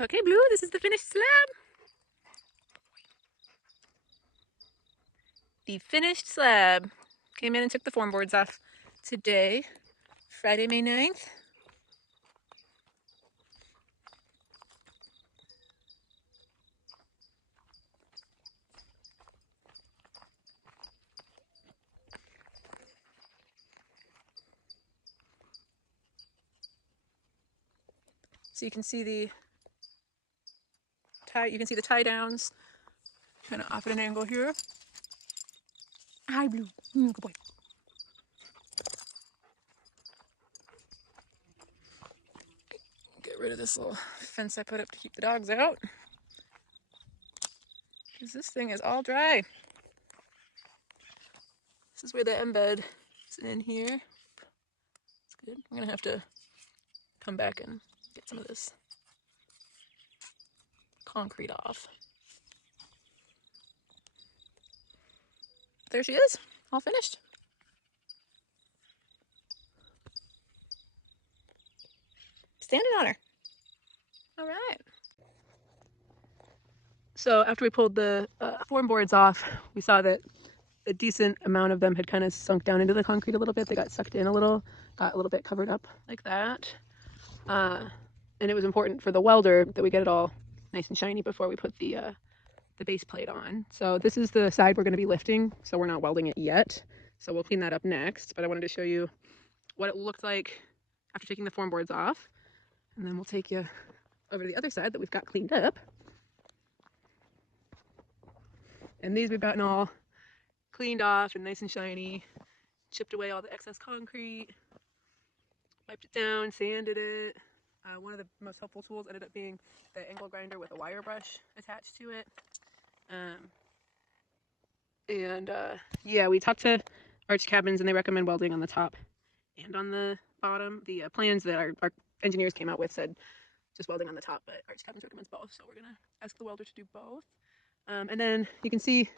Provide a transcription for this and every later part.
Okay, Blue, this is the finished slab. The finished slab. Came in and took the form boards off today, Friday, May 9th. So you can see the tie downs kind of off at an angle here. Hi, Blue. Good boy. Get rid of this little fence I put up to keep the dogs out, because this thing is all dry. This is where the embed is in here. It's good. I'm gonna have to come back and get some of this concrete off. There she is, all finished. Standing on her. All right. So after we pulled the form boards off, we saw that a decent amount of them had kind of sunk down into the concrete a little bit. They got sucked in a little, got a little bit covered up like that. And it was important for the welder that we get it all nice and shiny before we put the base plate on. So this is the side we're going to be lifting, so we're not welding it yet. So we'll clean that up next, but I wanted to show you what it looked like after taking the form boards off. And then we'll take you over to the other side that we've got cleaned up. And these we've gotten all cleaned off and nice and shiny, chipped away all the excess concrete, wiped it down, sanded it. One of the most helpful tools ended up being the angle grinder with a wire brush attached to it. Yeah, we talked to Arch Cabins and they recommend welding on the top and on the bottom. The plans that our engineers came out with said just welding on the top, but Arch Cabins recommends both, so we're gonna ask the welder to do both. And then you can see,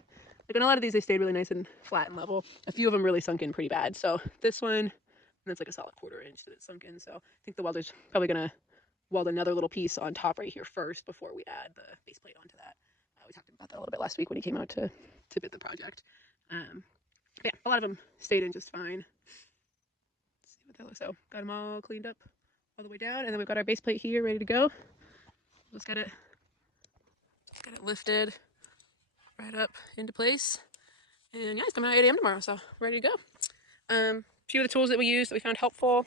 like on a lot of these, they stayed really nice and flat and level. A few of them really sunk in pretty bad. So this one, that's like a solid 1/4 inch that it sunk in. So I think the welder's probably gonna weld another little piece on top right here first before we add the base plate onto that. We talked about that a little bit last week when he came out to bid the project. Yeah, a lot of them stayed in just fine. Let's see what that looks like. So got them all cleaned up all the way down, and then we've got our base plate here ready to go. Just got it lifted right up into place. And yeah, it's coming out 8 a.m. tomorrow, so ready to go. A few of the tools that we used that we found helpful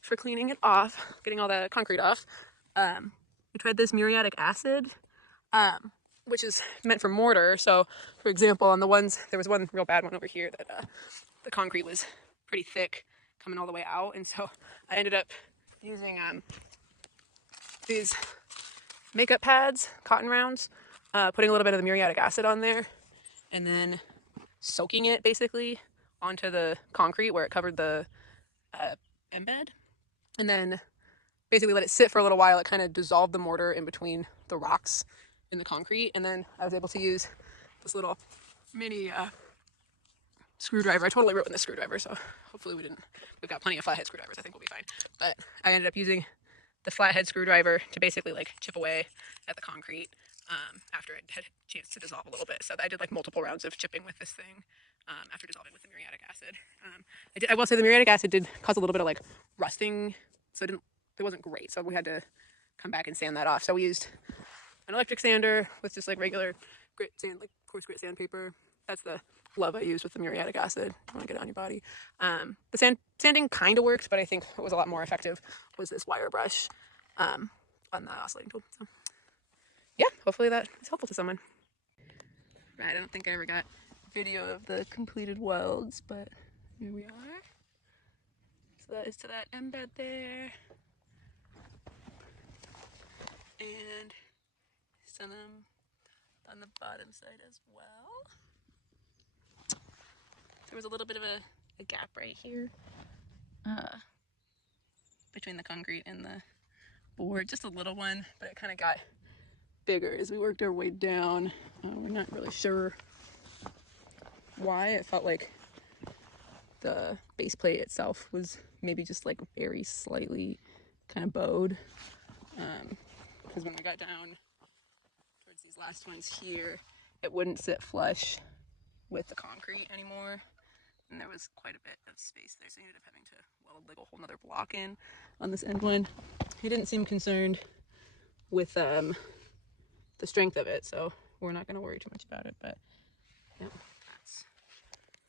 for cleaning it off, getting all the concrete off. We tried this muriatic acid, which is meant for mortar. So, for example, on the ones, there was one real bad one over here that the concrete was pretty thick coming all the way out. And so I ended up using these makeup pads, cotton rounds, putting a little bit of the muriatic acid on there, and then soaking it basically onto the concrete where it covered the embed, and then basically let it sit for a little while. It kind of dissolved the mortar in between the rocks in the concrete, and then I was able to use this little mini screwdriver. I totally ruined the screwdriver, so hopefully we've got plenty of flathead screwdrivers. I think we'll be fine. But I ended up using the flathead screwdriver to basically like chip away at the concrete after it had a chance to dissolve a little bit. So I did like multiple rounds of chipping with this thing after dissolving with the muriatic acid. I will say the muriatic acid did cause a little bit of like rusting, so it wasn't great. So we had to come back and sand that off. So we used an electric sander with just like regular grit sand, like coarse grit sandpaper. That's the glove I used with the muriatic acid. You want to get it on your body. The sanding kind of worked, but I think what was a lot more effective was this wire brush on the oscillating tool. So yeah, hopefully that is helpful to someone. Right, I don't think I ever got video of the completed welds, but here we are. So that is to that embed there. And some of them on the bottom side as well. There was a little bit of a gap right here between the concrete and the board, just a little one, but it kind of got bigger as we worked our way down. We're not really sure why. It felt like the base plate itself was maybe just like very slightly kind of bowed. because when we got down towards these last ones here, it wouldn't sit flush with the concrete anymore. And there was quite a bit of space there, so he ended up having to weld like a whole nother block in on this end one. He didn't seem concerned with the strength of it, so we're not going to worry too much about it. But yeah, that's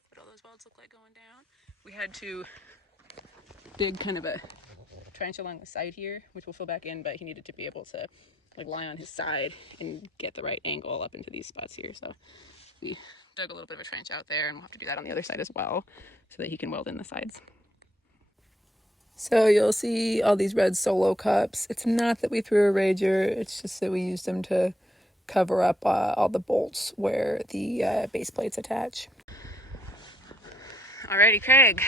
what all those welds look like going down. We had to dig kind of a trench along the side here, which we'll fill back in, but he needed to be able to like lie on his side and get the right angle up into these spots here. So we dug a little bit of a trench out there, and we'll have to do that on the other side as well so that he can weld in the sides. So you'll see all these red Solo cups. It's not that we threw a rager, it's just that we used them to cover up all the bolts where the base plates attach. Alrighty, Craig.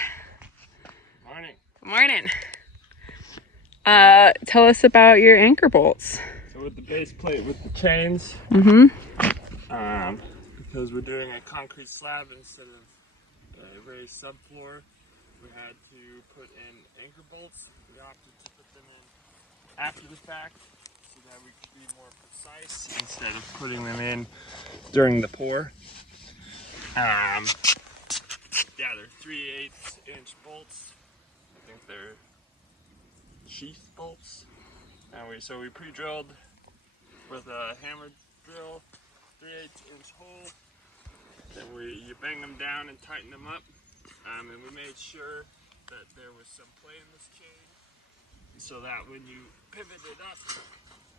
Morning. Good morning. Tell us about your anchor bolts. So with the base plate with the chains, because we're doing a concrete slab instead of a raised subfloor, we had to put in anchor bolts. We opted to put them in after the fact so that we could be more precise instead of putting them in during the pour. Yeah, they're 3/8 inch bolts. I think they're sheath bolts. And so we pre-drilled with a hammer drill, 3/8 inch hole. Then you bang them down and tighten them up. And we made sure that there was some play in this chain so that when you pivot it up,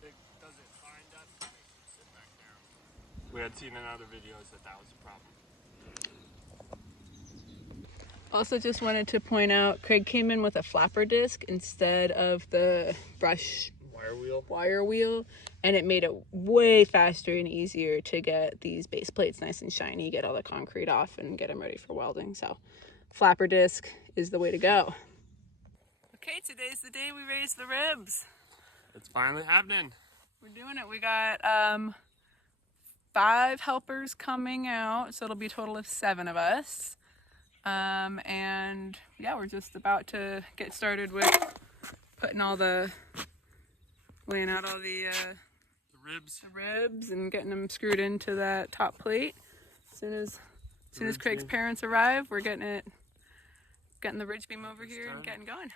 it doesn't bind up and makes it sit back down. We had seen in other videos that was a problem. Also just wanted to point out, Craig came in with a flapper disc instead of the brush wire wheel, and it made it way faster and easier to get these base plates nice and shiny, get all the concrete off, and get them ready for welding. So flapper disc is the way to go. Okay, today's the day we raise the ribs. It's finally happening. We're doing it. We got 5 helpers coming out, so it'll be a total of 7 of us. And yeah, we're just about to get started with laying out all the ribs and getting them screwed into that top plate. As soon as Craig's parents arrive, we're getting the ridge beam over here and getting going.